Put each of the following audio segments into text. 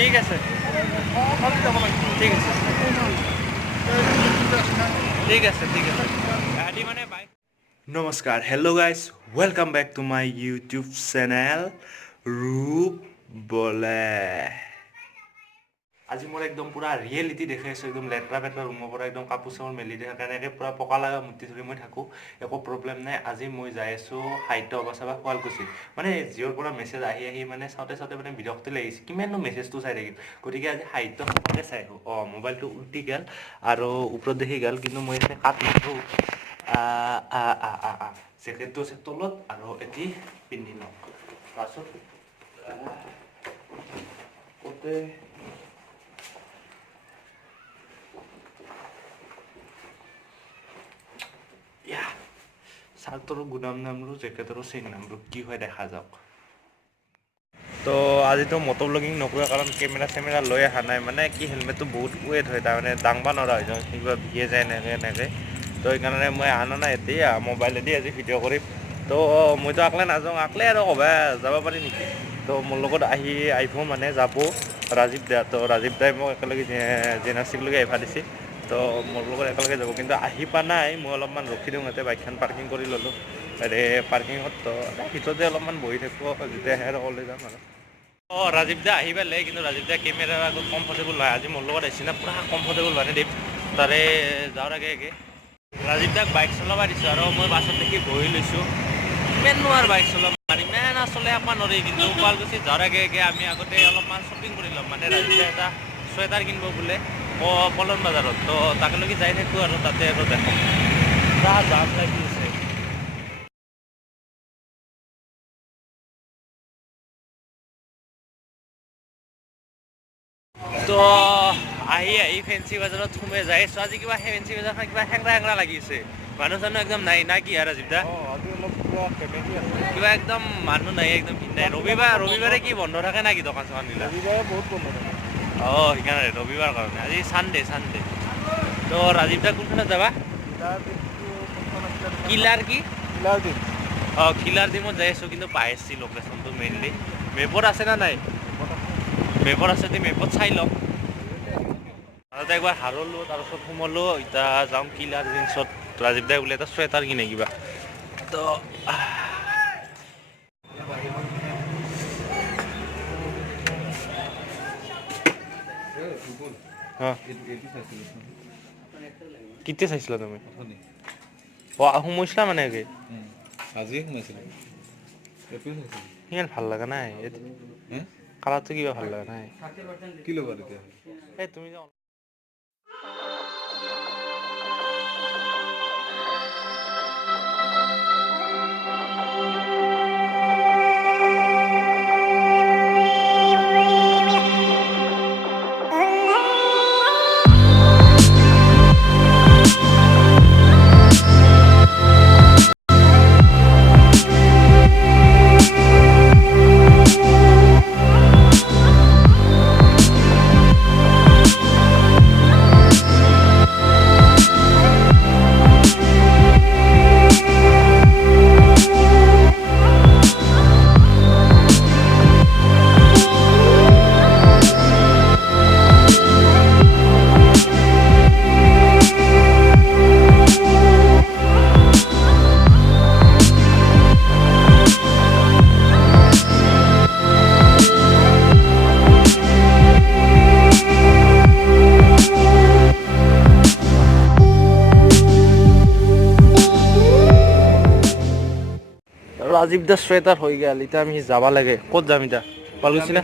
ঠিক আছে ঠিক আছে ঠিক আছে ঠিক আছে গাড়ী মানে বাইক নমস্কাৰ hello' guys welcome back to my YouTube channel ৰূপ বলে আজি মোৰ একদম পুৰা ৰিয়েলিটি দেখাইছোঁ একদম লেতেৰা পেতেৰা ৰুমৰ পৰা একদম কাপোৰ চাপোৰ মেলি দেখা কাৰণে পুৰা পকা লগা মূৰ্তি ধৰি মই থাকোঁ একো প্ৰব্লেম নাই আজি মই যাই আছোঁ সাহিত্য অৱস্থা বা শুৱালকুছি মানে জিঅ'ৰ পৰা মেছেজ আহি মানে চাওঁতে মানে বিৰক্তি লাগিছে কিমাননো মেছেজটো চাই থাকিম গতিকে আজি সাহিত্য সঁচাকৈ চাই আহোঁ মোবাইলটো উল্টি গ'ল আৰু ওপৰত দেখি গ'ল কিন্তু মই এতিয়া কাট নথওঁ জেকেটটো আছে তলত আৰু এটি পিন্ধি লওঁ তাৰপাছত ক'তে চাৰ্টৰো গুদাম নামৰো জেকেটৰো চেইন নামৰো কি হয় দেখা যাওক তো আজিতো মটো ব্লগিং নকৰোঁ কাৰণ কেমেৰা চেমেৰা লৈ অহা নাই মানে কি হেলমেটটো বহুত ৱেট হয় তাৰমানে দাংব নোৱাৰা হৈ যাওঁ কিবা ভিয়ে যায় এনেকৈ তো সেইকাৰণে মই আনা নাই এতিয়া মোবাইলেদি আজি ভিডিঅ' কৰিম তো মইতো আকলে নাযাওঁ আকলে আৰু ক'বা যাব পাৰি নেকি তো মোৰ লগত আহিব মানে যাব ৰাজীৱ দা তো ৰাজীৱ দাই মোক একেলগে জেনাচিকলৈকে আহিব দিছে তো মোৰ লগত একেলগে যাব কিন্তু আহি পোৱা নাই মই অলপমান ৰখি দিওঁ ইয়াতে বাইকখন পাৰ্কিং কৰি ল'লোঁ পাৰ্কিঙত তো ভিতৰতে অলপমান বহি থাকিব যেতিয়া আহে আৰু ওলাই যাম আৰু ৰাজীৱ দা আহি পালে কিন্তু ৰাজীৱ দা কেমেৰাৰ আগত কমফৰ্টেবল নহয় আজি মোৰ লগত আহিছে না পুৰা কমফৰ্টেবল হোৱা নাই দেই তাৰে যাৱাৰ আগে ৰাজীৱ দাক বাইক চলাব দিছোঁ আৰু মই বাছত দেখি বহি লৈছোঁ ইমাননো আৰু বাইক চলাব ইমান আচলতে অকণমান নৰি কিন্তু শুৱালকুছি যোৱাৰ আগে আমি আগতে অলপমান শ্বপিং কৰি ল'ম মানে ৰাজীৱ দাই এটা চুৱেটাৰ কিনিব বোলে পলন বজাৰত তো তাকেলৈকে যাই থাকোঁ আৰু তাতে আৰু দেখোঁ পুৰা জাম লাগি আছে তো আহি ফেঞ্চি বজাৰত সোমাই যাই আছোঁ আজি কিবা ফেঞ্চি বজাৰখন কিবা হেংৰা লাগি আছে মানুহ চানুহ একদম নাই না কি আৰু ৰাজীৱ দা কিবা একদম মানুহ নাই একদম ভিন্দাই ৰবিবাৰে কি বন্ধ থাকে না কি দোকান চোকানবিলাক বহুত বন্ধ থাকে সেইকাৰণে ৰবিবাৰ কাৰণে আজি চানডে তো ৰাজীৱ দা কোনখনত যাবা কিলাৰ ডিমত যাই আছোঁ কিন্তু পাই আছোঁ লোকেশ্যনটো মেইনলি মেপত আছে না নাই মেপত আছে মেপত চাই ল'ম তাতে একবাৰ হাৰলোঁ তাৰপিছত সোমালোঁ এতিয়া যাওঁ কিলাৰ জিন্সত ৰাজীৱ দাই বোলে এটা চুৱেটাৰ কিনে কিবা তো কেতিয়া চাইছিলা তুমি সোমাইছিলা মানে আজি সোমাইছিলোঁ সিমান ভাল লগা নাই কালাৰটো কিবা ভাল লগা নাই কি ল'বা তেতিয়া এই তুমি যে ৰাজীৱ দা চুৱেটাৰ হৈ গ'ল এতিয়া আমি যাব লাগে ক'ত যাম এতিয়া শুৱালকুছি না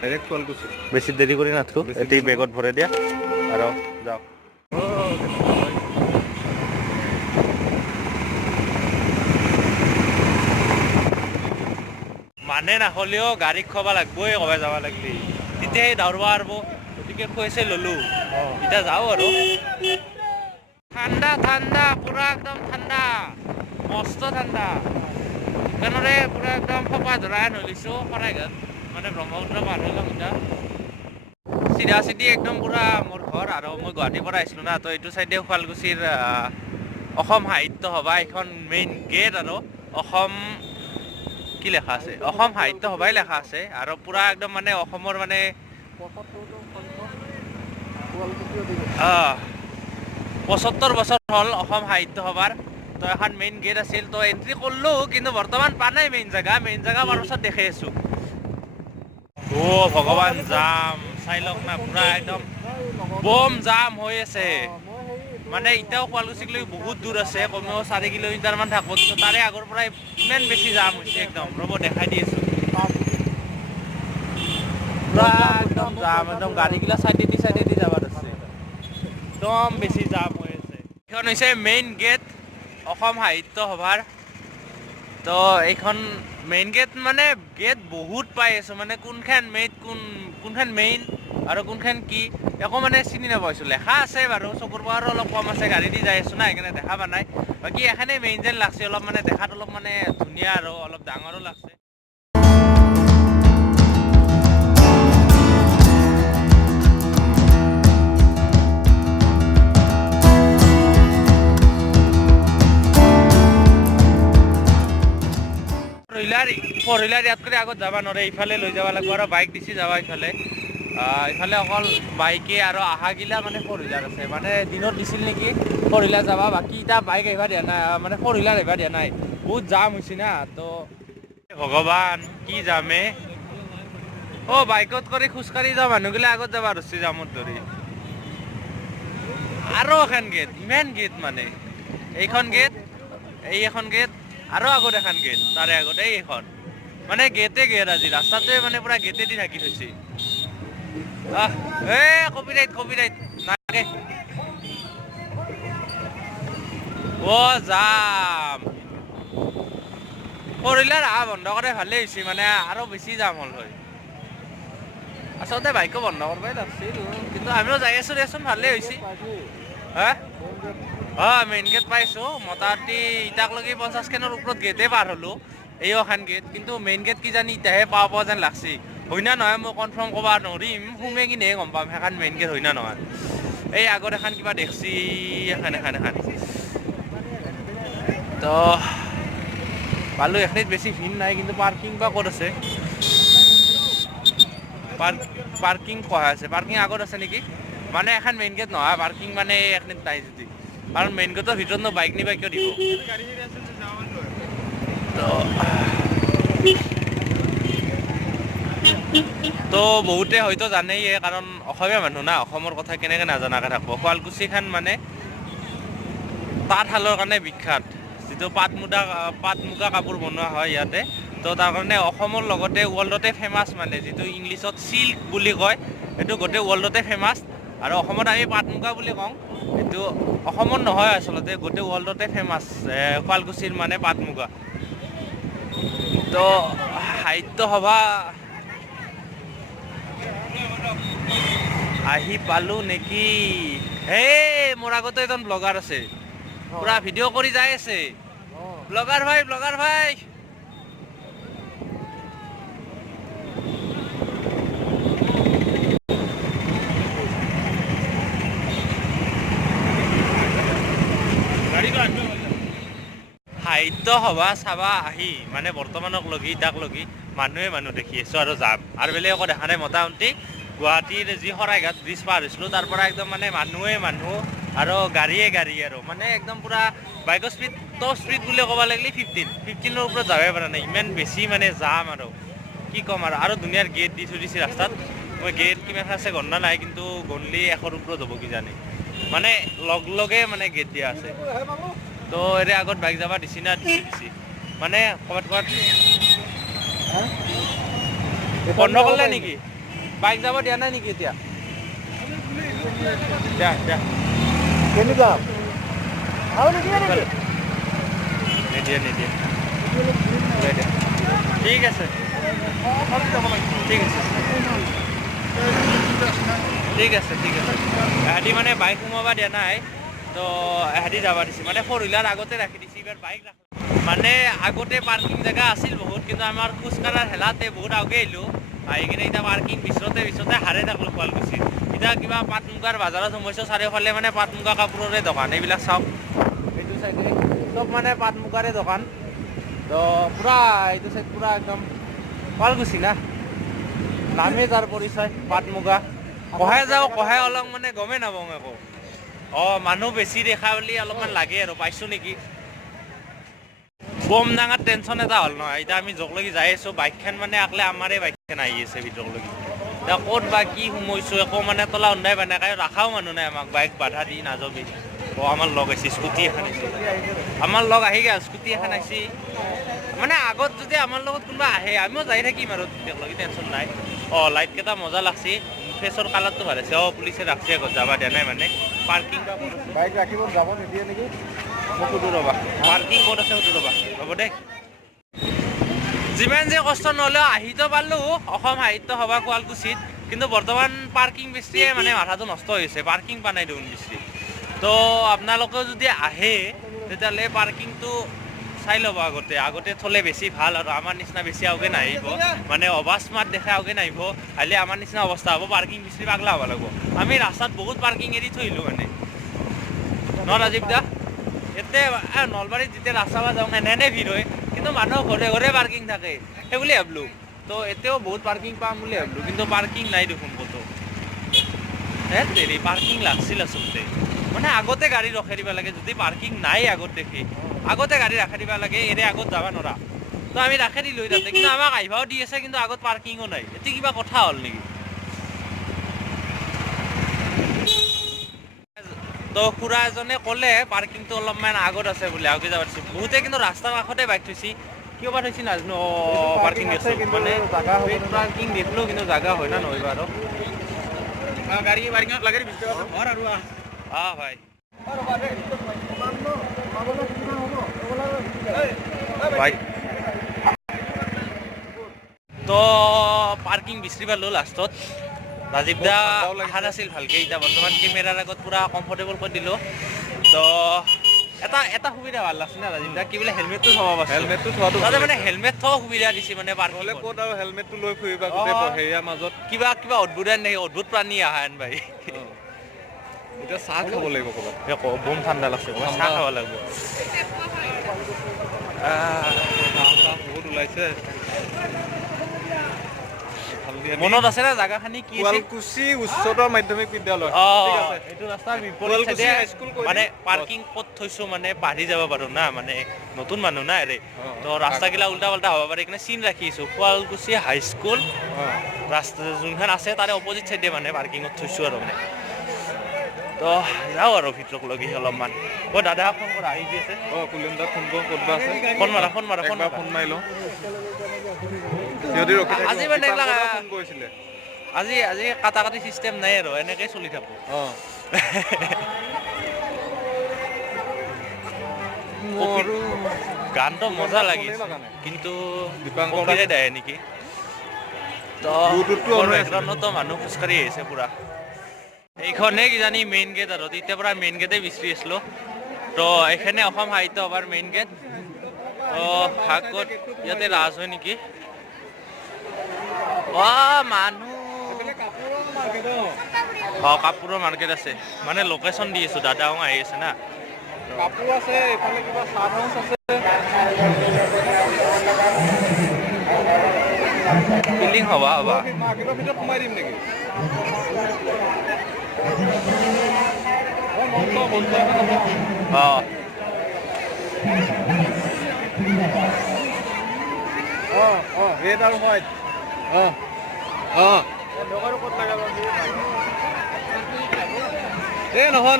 ডাইৰেক্ট শুৱালকুছি বেছি দেৰি কৰি নাথাকোঁ এতিয়া বেগত ভৰাই দিয়া আৰু যাওক মানে নাহলেও গাড়ীক খুৱাব লাগবই ক'ব যাব লাগিলে তেতিয়াহে দৌৰিব পাৰিব গতিকে খুৱাইছে ল'লোঁ এতিয়া যাওঁ আৰু ঠাণ্ডা পুৰা একদম ঠাণ্ডা মস্ত ঠাণ্ডা সেইকাৰণে পুৰা একদম ফপা ধৰাই নলিছোঁ শৰাইঘাট মানে ব্ৰহ্মপুত্ৰ পাৰ হৈ লওঁ এতিয়া চিধা একদম পুৰা মোৰ ঘৰ আৰু মই গুৱাহাটীৰ পৰা আহিছিলোঁ না তো এইটো চাইডে শুৱালকুছিৰ অসম সাহিত্য সভা এখন মেইন গেট আৰু অসম কি লেখা আছে অসম সাহিত্য সভাই লেখা আছে আৰু পুৰা একদম মানে অসমৰ মানে 75 বছৰ হ'ল অসম সাহিত্য সভাৰ। তো এখন মেইন গেট আছিল, তো এণ্ট্ৰি কৰিলোঁ, কিন্তু বৰ্তমান পোৱা নাই মেইন জেগা পোৱাৰ পাছত দেখি আছোঁ। ভগৱান জাম চাই লওক না, পুৰা একদম বম জাম হৈ আছে। মানে এতিয়াও শুৱালকুছিলৈ বহুত দূৰ আছে, কমেও 4 কিলোমিটাৰমান থাকিব, কিন্তু তাৰে আগৰ পৰাই ইমান বেছি জাম হৈছে একদম। ৰ'ব দেখাই দি আছোঁ, পুৰা একদম জাম, একদম গাড়ীগিলা চাইডেদি যাব ধৰিছে, একদম বেছি জাম হৈ আছে। এইখন হৈছে মেইন গেট অসম সাহিত্য সভাৰ। তো এইখন মেইন গেট, মানে গেট বহুত পাই আছোঁ, মানে কোনখন মেইন আৰু কোনখন কি একো মানে চিনি নাপাইছোঁ। লেখা আছে বাৰু, চকুৰ পাৱাৰো অলপ কম আছে, গাড়ী দি যাই আছোঁ না, সেইকাৰণে দেখা পোৱা নাই। বাকী এখনেই মেইন যেন লাগছে, অলপ মানে দেখাত অলপ মানে ধুনীয়া আৰু অলপ ডাঙৰো লাগছে। ফ'ৰ হুইলাৰ ইয়াত কৰি আগত যাব নোৱাৰে, ইফালে লৈ যাব লাগিব, আৰু বাইক দিছি যাবা ইফালে অকল বাইকে আৰু আহাগিলা মানে ফ'ৰ হুইলাৰ আছে। মানে দিনত দিছিল নেকি ফ'ৰ হুইলাৰ যাবা, বাকী এতিয়া বাইক আহিব দিয়া নাই, মানে ফ'ৰ হুইলাৰ আহিব দিয়া নাই। বহুত জাম হৈছে না, তো ভগৱান কি জামে। বাইকত কৰি খোজকাঢ়ি যোৱা মানুহগিলা আগত যাব ধৰিছে জামত ধৰি। আৰু এখন গেট, ইমান গেট, মানে এইখন গেট, এখন গেট, আৰু আগত এখন গেট, তাৰে আগত এইখন, মানে গেটে গেট। আজি ৰাস্তাটোৱে মানে পুৰা গেটে দি ঢাকি থৈছে। কপিৰাইট নালাগে। যাম ফ'ৰ হুইলাৰ অহা বন্ধ কৰে ভালেই হৈছে, মানে আৰু বেছি জাম হ'ল হয়। আচলতে বাইকো বন্ধ কৰিবই লাগিছিল, কিন্তু আমিও যাই আছোঁ দেচোন, ভালেই হৈছে। মেইন গেট পাইছোঁ, মোটামুটি ইটাকলৈকে 50 ওপৰত গেটে পাৰ হ'লোঁ, এইখন গেট। কিন্তু মেইন গেট কিজানি এতিয়াহে পোৱা যেন লাগছে, হয় না নহয় মই কনফাৰ্ম ক'ব নোৱাৰিম, সোমে কিনেহে গম পাম সেইখন মেইন গেট হয় না নহয়। এই আগত এখন কিবা দেখছি, এখন তো পালোঁ। এইখিনিত বেছি ভিৰ নাই, কিন্তু পাৰ্কিং বা ক'ত আছে, পাৰ্কিং কোৱা আছে, পাৰ্কিং আগত আছে নেকি। মানে এখন মেইন গেট নহয়, পাৰ্কিং মানে এইখিনিত নাই যদি, কাৰণ মেইন গেটৰ ভিতৰতনো বাইক নিবা কিয় দিব। তো বহুতে হয়তো জানেই, কাৰণ অসমীয়া মানুহ না, অসমৰ কথা কেনেকৈ নাজানাকৈ থাকিব। শুৱালকুছিখন মানে তাঁতশালৰ কাৰণে বিখ্যাত, যিটো পাট মুগা কাপোৰ বনোৱা হয় ইয়াতে। তো তাৰ কাৰণে অসমৰ লগতে ৱৰ্ল্ডতে ফেমাছ, মানে যিটো ইংলিছত চিল্ক বুলি কয়, সেইটো গোটেই ৱৰ্ল্ডতে ফেমাছ। আৰু অসমত আমি পাট মুগা বুলি কওঁ, এইটো অসমত নহয় আচলতে, গোটেই ৱৰ্ল্ডতে ফেমাছ শুৱালকুছিৰ মানে পাট মুগা। তো সাহিত্য সভা আহি পালোঁ নেকি। মোৰ আগতে এজন ব্লগাৰ আছে, পুৰা ভিডিঅ' কৰি যাই আছে। ব্লগাৰ ভাই সাহিত্য সভা চাবা আহি, মানে বৰ্তমানক লগি মানুহ দেখি আছোঁ, আৰু যাম আৰু বেলেগ একো দেখা নাই। মোটামুটি গুৱাহাটীৰ যি শৰাইঘাট ব্ৰিজ পাৰ হৈছিলোঁ, তাৰ পৰা একদম মানে মানুহ আৰু গাড়ীয়ে আৰু মানে একদম পুৰা বাইকৰ টপ স্পীড বুলি ক'ব লাগিলে 15ৰ ওপৰত যাবই পৰা নাই, ইমান বেছি মানে জাম। আৰু কি ক'ম, আৰু ধুনীয়াৰ গেট দি থৈ দিছে ৰাস্তাত। মই গেট কিমান আছে গণনা নাই, কিন্তু গণলি 100ৰ ওপৰত হ'ব কিজানি, মানে লগে মানে গেট দিয়া আছে। তো এতিয়া আগত বাইক যাবা দিছি না, দিছি মানে ক'ৰবাত বন্ধ কৰিলে নেকি, বাইক যাব দিয়া নাই নেকি এতিয়া। নিদিয়ে ঠিক আছে এহাঁতি মানে বাইক সোমাবা দিয়া নাই, তো এহাঁতি যাবা দিছে, মানে ফ'ৰ হুইলাৰ আগতে ৰাখি দিছে, এইবাৰ বাইক মানে আগতে পাৰ্কিং জেগা আছিল বহুত, কিন্তু আমাৰ খোজকাঢ়াৰ হেলাতে বহুত আগে আহিলোঁ, আহি কিনে এতিয়া পাৰ্কিং পিছতে হাৰে থাকলোঁ শুৱালকুছিত। এতিয়া কিবা পাট মুগাৰ বজাৰত সোমাইছোঁ, চাৰিওফালে মানে পাট মুগা কাপোৰৰে দোকান, এইবিলাক চাওক, এইটো চাইডে চব মানে পাট মুগাৰে দোকান। তো পুৰা এইটো চাইড পুৰা একদম শুৱালকুছি না, নামে তাৰ পৰিচয় পাট মুগা কহাই যাওঁ কহাই অলপ মানে গমেই নাপাওঁ একো মানুহ বেছি দেখা বুলি অলপমান লাগে আৰু পাইছোঁ নেকি বম ডাঙৰ টেনশ্যন এটা হ'ল নহয় এতিয়া আমি যকলৈকে যাই আছোঁ বাইকখন মানে আকলে আমাৰে বাইকখন আহি আছে ভিতৰলৈকে এতিয়া ক'ত বা কি সোমাইছোঁ একো মানে তলা উন্দাই পাই নাই ৰাখাও মানুহ নাই আমাক বাইক বাধা দি নাযাবি আমাৰ লগ আহিছে স্কুটি এখন আহিছে আমাৰ লগ আহি গ'ল স্কুটি এখন আহিছে মানে আগত যদি আমাৰ লগত কোনোবা আহে আমিও যাই থাকিম আৰু তেতিয়ালৈকে টেনশ্যন নাই লাইটকেইটা মজা লাগছে ফেচৰ কালাৰটো ভাল আছে পুলিচে ৰাখছে আগত যাবা দিয়া নাই মানে পাৰ্কিং বাইক ৰাখিব যাব নিদিয়ে নেকি মোক সুধো ৰ'বা পাৰ্কিং ক'ত আছে সুধো ৰ'বা হ'ব দে যিমান যে কষ্ট নহ'লেও আহিতো পাৰলোঁ অসম সাহিত্য সভা শুৱালকুছিত কিন্তু বৰ্তমান পাৰ্কিং বেছিয়ে মানে মাথাটো নষ্ট হৈছে পাৰ্কিং পোৱা নাই দেখোন বেছি তো আপোনালোকেও যদি আহে তেতিয়াহ'লে পাৰ্কিংটো চাই ল'ব আগতে থ'লে বেছি ভাল আৰু আমাৰ নিচিনা বেছি আগে নাহিব মানে অবাস্মাত দেখা আগে নাহিব আহিলে আমাৰ নিচিনা অৱস্থা হ'ব পাৰ্কিং বেছি পাগলা হ'ব লাগিব আমি ৰাস্তাত বহুত পাৰ্কিং এৰি থৈলোঁ মানে ৰাজীৱ দা এতিয়া নলবাৰীত যেতিয়া ৰাস্তা পৰা যাওঁ এনে ভিৰ হয় কিন্তু মানুহৰ ঘৰে ঘৰে পাৰ্কিং থাকে সেই বুলি ভাবিলোঁ তো এতিয়াও বহুত পাৰ্কিং পাম বুলি ভাবিলোঁ কিন্তু পাৰ্কিং নাই দেখোন ক'তো দেৰি পাৰ্কিং লাগছিল আচলতে মানে আগতে গাড়ী ৰখাই দিব লাগে যদি পাৰ্কিং নাই আগত দেখি আগতে গাড়ী ৰাখাই দিব লাগে এৰে আগত যাব নোৱাৰা তো আমি ৰাখাই দিলোঁ তাতে কিন্তু আমাক আহিবাও দি আছে কিন্তু আগত পাৰ্কিঙো নাই এতিয়া কিবা কথা হ'ল নেকি তো খুৰা এজনে ক'লে পাৰ্কিংটো অলপমান আগত আছে বুলি আগে যাব দিছে বহুতে কিন্তু ৰাস্তাৰ কাষতে বাইক থৈছে কিয় বা থৈছে নাজানো পাৰ্কিং আছে মানে পাৰ্কিং দেখিলোঁ কিন্তু জাগা হয় না নহয় বাৰু গাড়ী পাৰ্কিঙত লাগে ঘৰ আৰু ভাই তো পাৰ্কিং বিচাৰি পালোঁ লাষ্টত ৰাজীৱ দা অহা নাছিল ভালকৈ এতিয়া বৰ্তমান কেমেৰাৰ আগত পূৰা কমফৰ্টেবল কৰি দিলোঁ তো এটা সুবিধা ভাল লাগছে না ৰাজীৱ দা কি বোলে হেলমেটটো থ'ব পাৰছে হেলমেটটো থোৱাটো তাতে মানে হেলমেট থোৱা সুবিধা দিছে মানে নহ'লে ক'ত আৰু হেলমেটটো লৈ ফুৰিবা গোটেই হেৰিয়াৰ মাজত কিবা অদ্ভুত প্ৰাণী আহা হেন ভাই এতিয়া চাহ খাব লাগিব ক'ৰবাত বম ঠাণ্ডা লাগছে চাহ খাব লাগিব বহুত ওলাইছে মনত আছে না জাগাখিনি কি শুৱালকুছি উচ্চতৰ মাধ্যমিক বিদ্যালয় এইটো ৰাস্তাৰ বিপৰীত চাইডে মানে পাৰ্কিং ক'ত থৈছোঁ মানে পাহৰি যাব পাৰোঁ না মানে নতুন মানুহ না এৰে তো ৰাস্তাগিলা উল্টা পাল্টা হ'ব পাৰে সেইকাৰণে চিন ৰাখিছোঁ শুৱালকুছি হাইস্কুল ৰাস্তা যোনখন আছে তাৰে অপজিট চাইডে মানে পাৰ্কিঙত থৈছোঁ আৰু মানে তো যাওঁ আৰু ভিতৰক লগি অলপমান দাদা ফোন কৰা আহি দি আছে কুলিন্দাক ফোন কৰোঁ ক'ত বা আছে ফোন মাৰা ফোন মাৰি লওঁ সিহঁতি ৰখি আজি মানে ফোন কৰিছিলে আজি কাটা কাটি চিষ্টেম নাই আৰু এনেকৈ চলি থাকোঁ গানটো মজা লাগিছে কিন্তু দীপাংকৰে দেয় নেকি তো মানুহ খোজকাঢ়ি আহিছে পুৰা এইখনে কিজানি মেইন গেট আৰু তেতিয়াৰ পৰা মেইন গেটে বিচাৰি আছিলোঁ তো এইখনে অসম সাহিত্য সভাৰ মেইন গেট তো ভাগত ইয়াতে ৰাজ হয় নেকি মানুহ কাপোৰৰ মাৰ্কেট আছে মানে লোকেশ্যন দি আছোঁ দাদাও আহি আছে না কাপোৰ আছে এইফালে কিবা চাট হাউচ আছে বিল্ডিং হ'বা মাৰ্কেটৰ ভিতৰত সোমাই দিম নেকি ৰেড আৰু হোৱাইট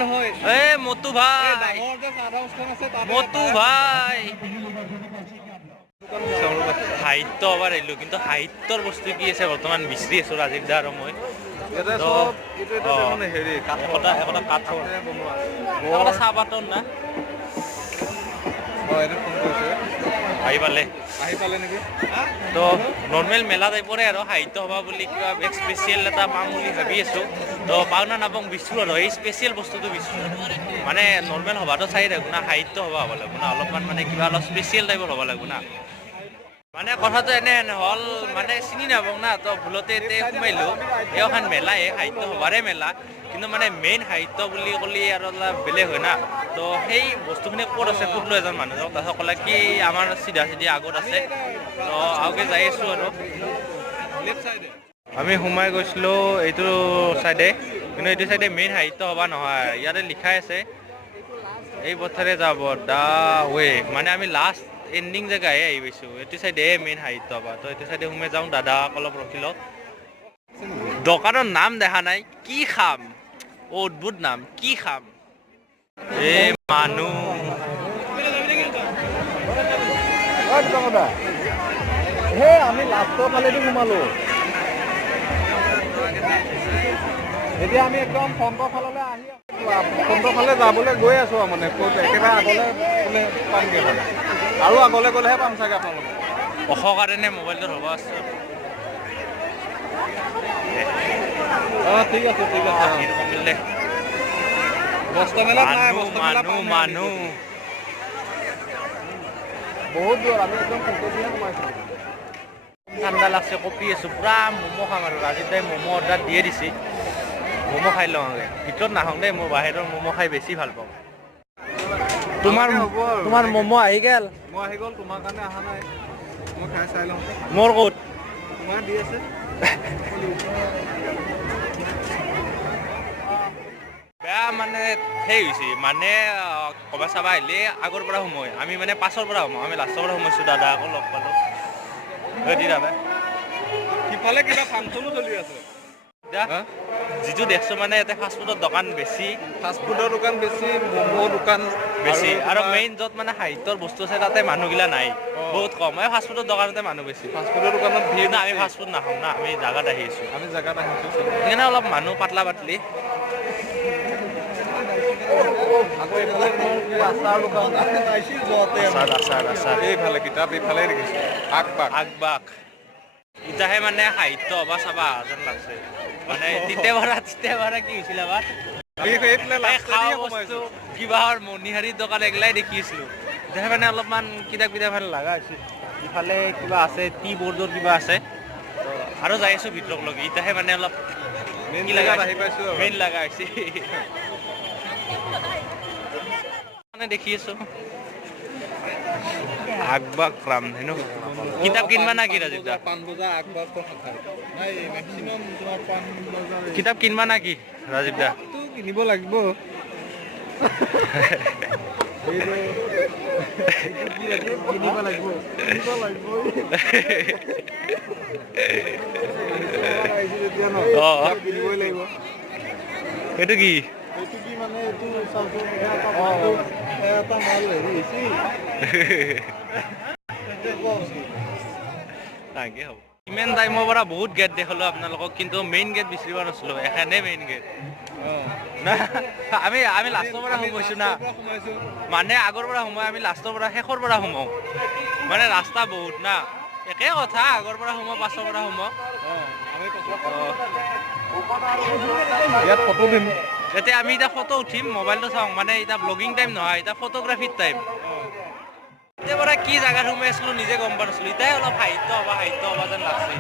নহয় মটু ভাই সাহিত্য এবাৰ আহিলোঁ কিন্তু সাহিত্যৰ বস্তু কি আছে বৰ্তমান বিচাৰি আছোঁ ৰাজীৱ দা আৰু মই চাহপাতৰ না আহি পালে নেকি তো নৰ্মেল মেলা টাইপৰে আৰু সাহিত্য সভা বুলি কিবা স্পেচিয়েল এটা পাম বুলি ভাবি আছোঁ তো পাওঁ না নাপাওঁ বিচাৰোঁ আৰু এই স্পেচিয়েল বস্তুটো বিচাৰোঁ মানে নৰ্মেল সভাটো চাই থাকোঁ না সাহিত্য সভা হ'ব লাগিব না অলপমান মানে কিবা অলপ স্পেচিয়েল টাইপৰ হ'ব লাগিব না মানে কথাটো এনে হ'ল মানে চিনি নাপাওঁ না তো ভুলতে এতিয়া সোমাইলোঁ এইখন মেলাই সাহিত্য সভাৰে মেলা কিন্তু মানে মেইন সাহিত্য বুলি ক'লে আৰু অলপ বেলেগ হয় না তো সেই বস্তুখিনি ক'ত আছে সুধিলোঁ এজন মানুহক তাৰপিছত ক'লে কি আমাৰ চিধা আগত আছে তো আগে যাই আছোঁ আৰু আমি সোমাই গৈছিলোঁ এইটো চাইডে, কিন্তু এইটো চাইডে মেইন সাহিত্য সভা নহয়। ইয়াতে লিখাই আছে এই পথেৰে যাব দা ৱে, মানে আমি লাষ্ট এণ্ডিং জেগাহে আহি পাইছোঁ। এইটো চাইডে মেইন সাহিত্য সভা, তো এইটো চাইডে সোমাই যাওঁ। দাদাক অলপ ৰখি লওক। দোকানৰ নাম দেখা নাই, কি খাম? অদ্ভুত নাম, কি খাম? এই মানুহ আমি লাষ্টৰ ফালেদি সোমালো। এতিয়া আমি একদম ফ্ৰণ্টৰ ফাললৈ আহি ফ্ৰণ্টৰ ফালে যাবলৈ গৈ আছোঁ আৰু মানে একেবাৰে আগলৈ বোলে পামগৈ মানে, আৰু আগলৈ গ'লেহে পাম চাগে আপোনালোকে। অশোক কাৰণে মোবাইলটোত হ'ব আছে। অঁ ঠিক আছে ঠিক আছে। কমিলে বস্ত্ৰমেলাত নাই, মানুহ বহুত দূৰ। আমি একদম ফ্ৰণ্টৰদিহে সোমাইছিলোঁ। ঠাণ্ডা লাগছে, কঁপি আছোঁ পুৰা। ম'ম' খাম আৰু ৰাজীৱ দাই ম'ম' অৰ্ডাৰ দিয়ে দিছে। ম'ম' খাই লওঁ আগে, ভিতৰত নাখাওঁ দেই, মই বাহিৰৰ ম'ম' খাই বেছি ভাল পাওঁ। তোমাৰ ম'ম' আহি গ'ল? মই আহি গ'ল, তোমাৰ কাৰণে অহা নাই। মই খাই চাই লওঁ। মোৰ ক'ত? তোমাৰ দি আছে। বেয়া মানে সেই হৈছে, মানে ক'বা চাবা আহিলে আগৰ পৰা সোমাই, আমি মানে পাছৰ পৰা সোমাওঁ। আমি লাষ্টৰ পৰা সোমাইছোঁ। দাদা আকৌ লগ পালোঁ। দাদা সিফালে কিবা ফাংচনো চলি আছে। যিটো দেখছোঁ মানে ইয়াতে ফাষ্টফুডৰ দোকান বেছি, ফাষ্টফুডৰ দোকান বেছি, ম'ম' দোকান বেছি, আৰু মেইন য'ত মানে সাহিত্যৰ বস্তু আছে তাতে মানুহগিলা নাই, বহুত কম। এই ফাষ্টফুডৰ দোকানতে মানুহ বেছি। ফাষ্টফুডৰ দোকানত ভিৰ কিন্তু আমি বেছি। ফাষ্টফুড নাখাওঁ না, আমি জাগাত আহি আছোঁ। আমি জেগাত আহিছোঁ। সেইকাৰণে অলপ মানুহ পাতলা পাতলি। আকৌ এইফালে আচাৰ দোকান, আচাৰ এইফালে কিতাপ এইফালে দেখিছোঁ। আগবাগ ইতাহে মানে সাহিত্য সভা চাবা যেন লাগছে। মানে তিতে কি হৈছিল আমাৰ খাৱা বস্তু কিবাহৰ মণিহাৰী দোকান এগিলাই দেখি আছিলোঁ। ইতাহে মানে অলপমান কিতাপ লগা হৈছিল। ইফালে কিবা আছে, টি বৰ্ডৰ কিবা আছে, আৰু যাই আছোঁ ভিতৰক লগি। ইতাহে মানে অলপ কি লগা আহি পাইছোঁ আৰু মেইন লগা হৈছে। মানে দেখি আছোঁ আগবাগ ৰাম হেনো। কিতাপ কিনবা না কি ৰাজীৱ দা? পাণবজাৰ আগবাগৰ শাখাত নাই, মেক্সিমাম তোমাৰ পাণবজাৰ। কিতাপ কিনবা না কি ৰাজীৱ দা? কিনিব লাগিব। কিনিব লাগিব। কিনিবই লাগিব। এইটো কি? এইটো কি মানে, এইটো চাওঁচোন, এটা মাল হেৰি হৈছে। তাকে হ'ব। ইমান টাইমৰ পৰা বহুত গেট দেখালোঁ আপোনালোকক, কিন্তু মেইন গেট বিচাৰিব নাছিলোঁ। এখনে মেইন গেট। আমি লাষ্টৰ পৰা সোমাইছোঁ না, মানে আগৰ পৰা সোমাই আমি লাষ্টৰ পৰা শেষৰ পৰা সোমাওঁ। মানে ৰাস্তা বহুত না, একে কথা। আগৰ পৰা সোমাওঁ, পাছৰ পৰা সোমাওঁ। ইয়াত ফটো দিম। এতিয়া আমি এতিয়া ফটো উঠিম, মোবাইলটো চাওঁ। মানে এতিয়া ব্লগিং টাইম নহয়, এতিয়া ফটোগ্ৰাফিৰ টাইম। এতিয়া পৰা কি জাগাত সোমাই আছিলোঁ নিজে গম পোৱা নাছিলোঁ। এতিয়াই অলপ সাহিত্য সভা যেন লাগছে।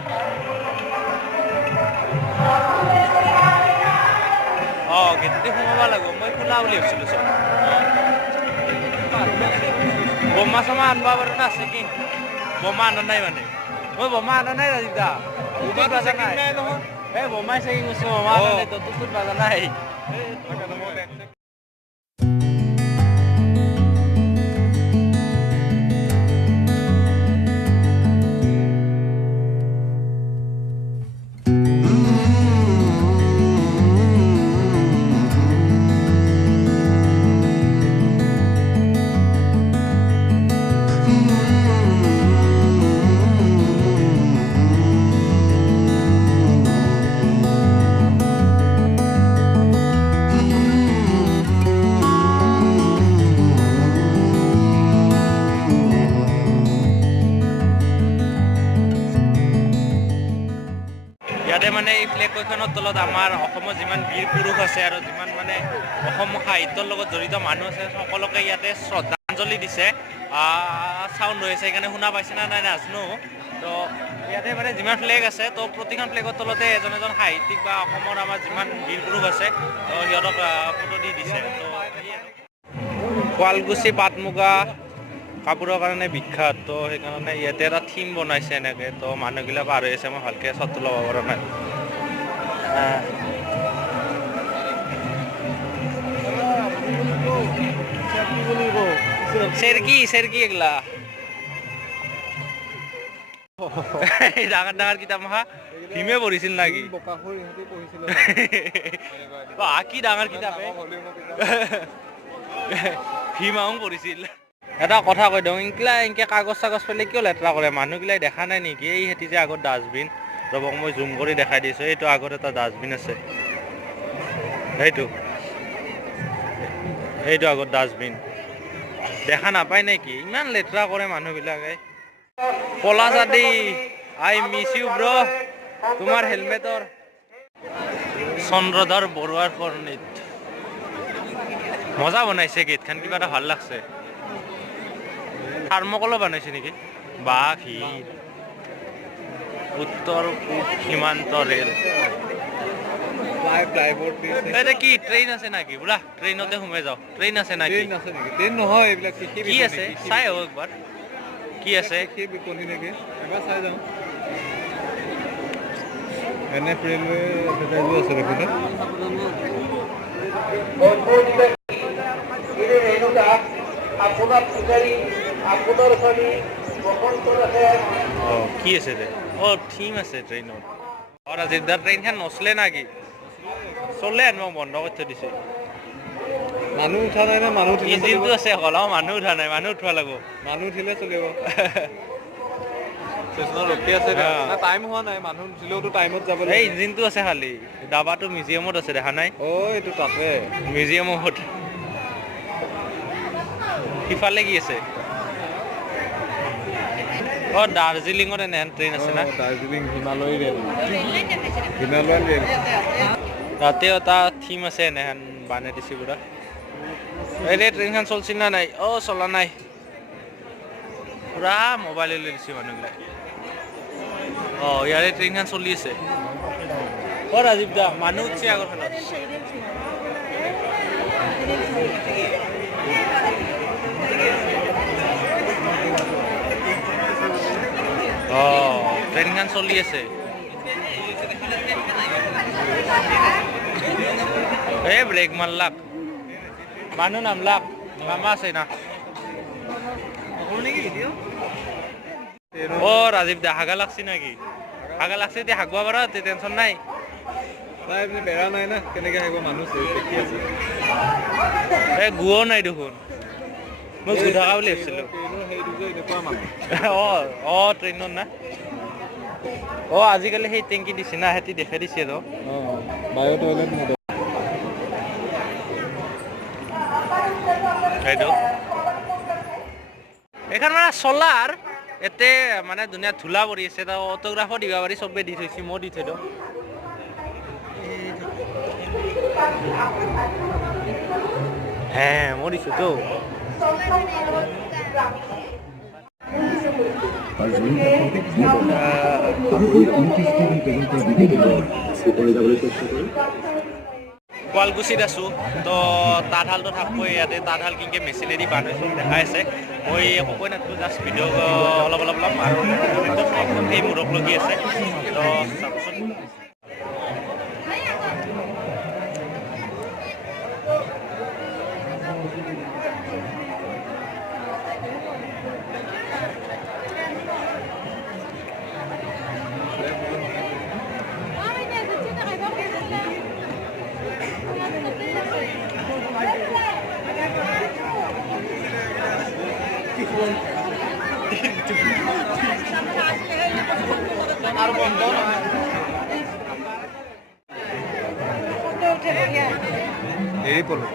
গেটেদি সোমাব লাগিব। মই খোলা বুলি ভাবিছিলোঁ চব। বোমা চমা আনিব পাৰোঁ না চেকিং? বোমা আনা নাই মানে, মই বোমা আনা নাই ৰাজীৱ দা। নাই নহয়। এই বোমাই চেকিং কৰিছোঁ, বোমা আনা নাই। তোৰ বাজা নাই। ইয়াতে মানে এই ফ্লেগ কেইখনৰ তলত আমাৰ অসমৰ যিমান বীৰ পুৰুষ আছে আৰু যিমান মানে অসম সাহিত্যৰ লগত জড়িত মানুহ আছে, সকলোকে ইয়াতে শ্ৰদ্ধাঞ্জলি দিছে। চাউণ্ড হৈ আছে, সেইকাৰণে শুনা পাইছে না নাই নাজানো। তো ইয়াতে মানে যিমান ফ্লেগ আছে, তো প্ৰতিখন ফ্লেগৰ তলতে এজন সাহিত্যিক বা অসমৰ আমাৰ যিমান বীৰ পুৰুষ আছে, তো সিহঁতক ফটো দি দিছে। তো শুৱালকুছি পাট মুগা কাপোৰৰ কাৰণে বিখ্যাত তো সেইকাৰণে ইয়াতে এটা থিম বনাইছে এনেকৈ তো মানুহবিলাক পাৰ হৈ আছে মই ভালকৈ শ্বটটো ল'ব পৰা নাই চেৰকি এগলা ডাঙৰ ডাঙৰ কিতাপ মহা ভীমে পঢ়িছিল নাকি কি ডাঙৰ কিতাপ ভীমাও পঢ়িছিল এটা কথা কৈ দিওঁ এনকে কাগজ চাগজ পেলাই কিয় লেতেৰা কৰে মানুহগিলাই দেখা নাই নেকি এই হেতি যে আগত ডাষ্টবিন ৰ'বক মই জুম কৰি দেখাই দিছোঁ এইটো আগত এটা ডাষ্টবিন আছে সেইটো আগত ডাষ্টবিন দেখা নাপায় নেকি ইমান লেতেৰা কৰে মানুহবিলাকে পলাশাদি আই মিছ ইউ ব্ৰ তোমাৰ হেলমেটৰ চন্দ্ৰধৰ বৰুৱাৰ কৰ্ণিত মজা বনাইছে গেটখন কিবা এটা ভাল লাগছে থাৰ্মকলো বনাইছে নেকি বাঘীৰ উত্তৰ পূব সীমান্ত ৰেল এটা কি ট্ৰেইন আছে নাকি বোলা ট্ৰেইনতে সোমাই যাওঁ ট্ৰেইন আছে নাকি ট্ৰেইন নহয় এইবিলাক কি আছে চাই আহক একবাৰ কি আছে বিপণী নেকি এবাৰ চাই যাওঁ এনে ৰেলৱে এডভাৰটাইজো আছে দেখোন কি আছে দে থিম আছে ট্ৰেইনত আজি ট্ৰেইনখন নচলে নাকি চলে মই বন্ধ কৰি থৈ দিছে মানুহ উঠা নাই না মানুহ ইঞ্জিনটো আছে হলাও মানুহ উঠা নাই মানুহ উঠিব লাগিব মানুহ উঠিলে চলিব ষ্টেচনত ৰখি আছে টাইম হোৱা নাই মানুহ উঠিলেওতো টাইমত যাব এই ইঞ্জিনটো আছে খালি ডাবাটো মিউজিয়ামত আছে দেখা নাই এইটো তাতে মিউজিয়ামত সিফালে কি আছে দাৰ্জিলিঙত এনেহেন ট্ৰেইন আছে না Darjeeling Himalaya rail Himalayan rail তাতেও এটা থিম আছে এনেহেন বানাই দিছে পুৰা এই ট্ৰেইনখন চলছিল না নাই চলা নাই পুৰা মোবাইল লৈ দিছে মানুহবিলাক ইয়াৰে ট্ৰেইনখন চলি আছে ৰাজীৱ দা মানুহ উঠছে আগৰ ফালত ট্ৰেইনখন চলি আছে এই ব্ৰেক মাৰলাক মানুহ নামলাক মামা আছে না ৰাজীৱ দা হাগা লাগছি নাকি হাগা লাগছে এতিয়া হাগব পাৰা টেনচন নাই বেৰা নাই না কেনেকৈ আহিব মানুহ দেখি আছে এই গুও নাই দেখোন মই গু থকা বুলি ভাবিছিলোঁ ট্ৰেইনত না আজিকালি সেই টেংকি দিছে না সিহঁতি দেখাই দিছে বায়' টয়লেট সেইটো এইখন মানে চলাৰ এতে মানে ধুনীয়া ধূলা পৰি আছে তাৰ অট'গ্ৰাফো দিব পাৰি চবে দি থৈছে মই দি থৈ দিওঁ মই দিছোঁ তো শুৱালকুছিত আছোঁ তো তাঁতশালটো থাকবই ইয়াতে তাঁতশাল কিনকে মেচিনেদি বানাইছোঁ দেখাই আছে মই একো কৈ নাথাকোঁ জাষ্ট ভিডিঅ' অলপ ল'ম আৰু এই মূৰক লগি আছে তো চাওকচোন আৰ বন্ধ এই পড়ো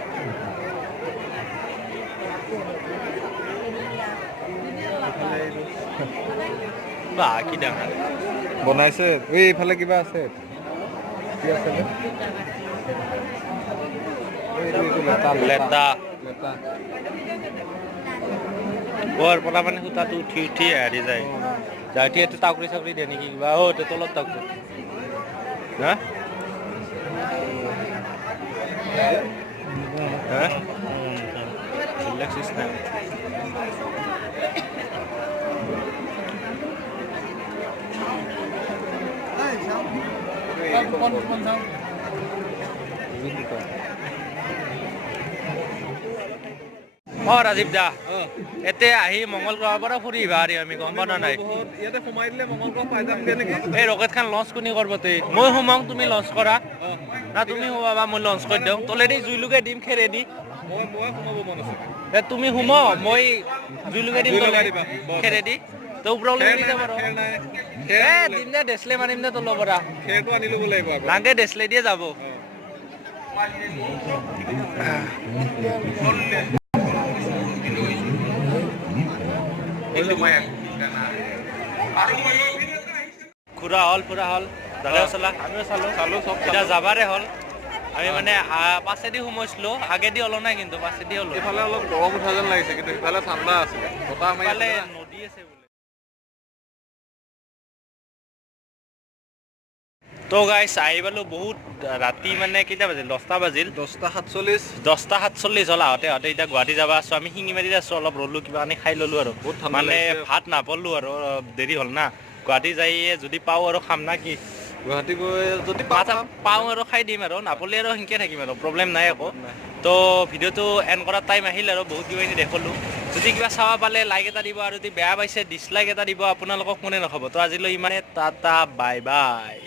বা কি ডাঙৰ বনাইছে এইফালে কিবা আছে কি আছে লেটা বৰ পৰা মানে সূতাটো উঠি উঠি হাৰি যায় যাইটি এইটো টাউকৰি চাকৰি দিয়ে নেকি কিবা এইটো তলত টাউকৰি হা বেলেগ চিষ্টেম। ৰাজীৱ দা এতিয়া আহি মংগল গ্ৰহৰ পৰা ফুৰি আহিবা আমি গম পোৱা নাই। ইয়াতে সোমাই দিলে মংগল গ্ৰহ পাই যামগে নেকি? এই ৰকেট খান লঞ্চ কোনে কৰিব তই? মই সোমাওঁ তুমি লঞ্চ কৰা না তুমি সোমাবা মই লঞ্চ কৰি দিওঁ তলেদি জুইলুকে দিম খেৰেদি। মই সোমাব মন আছে। তুমি সোমাও মই জুইলুকে দিম খেৰেদি তো ওপৰলৈ উৰি যাব আৰু দিম দে ডেছলে মাৰিম দে তলৰ পৰা খেৰটো আনি ল'ব লাগিব আকৌ। নাগে ডেছলে দিয়ে যাব। ফুৰা হ'ল দাদাও চালা আমিও চালো চব এতিয়া যাবাৰে হ'ল। আমি মানে পাছেদি সোমাইছিলো আগেদি ওলোৱা নাই কিন্তু পাছেদি হ'লো। এইফালে অলপ গৰম উঠা যেন লাগিছে কিন্তু সিফালে ঠাণ্ডা আছিলে বতাহ মাৰি ইফালে নদী আছে বোলে। তো গাইছ আহি পালো বহুত ৰাতি মানে কেইটা বাজিল 10টা বাজিল 10:47 হ'ল আহোঁতে এতিয়া গুৱাহাটী যাব আছোঁ আমি শিঙিমাৰীত আছোঁ অলপ ৰ'লোঁ কিবা আনি খাই ল'লোঁ আৰু মানে ভাত নাপালোঁ আৰু দেৰি হ'ল না গুৱাহাটী যাই যদি পাওঁ আৰু খাম না কি গুৱাহাটী গৈ যদি পাওঁ আৰু খাই দিম আৰু নাপালে আৰু সেনেকৈ থাকিম আৰু প্ৰব্লেম নাই আকৌ। তো ভিডিঅ'টো এণ্ড কৰাৰ টাইম আহিল আৰু বহুত কিবা কিবি দেখালোঁ। যদি কিবা চাব পালে লাইক এটা দিব আৰু যদি বেয়া পাইছে ডিছলাইক এটা দিব আপোনালোকক কোনে নক'ব। তো আজিলৈ ইমানে টাটা বাই বাই।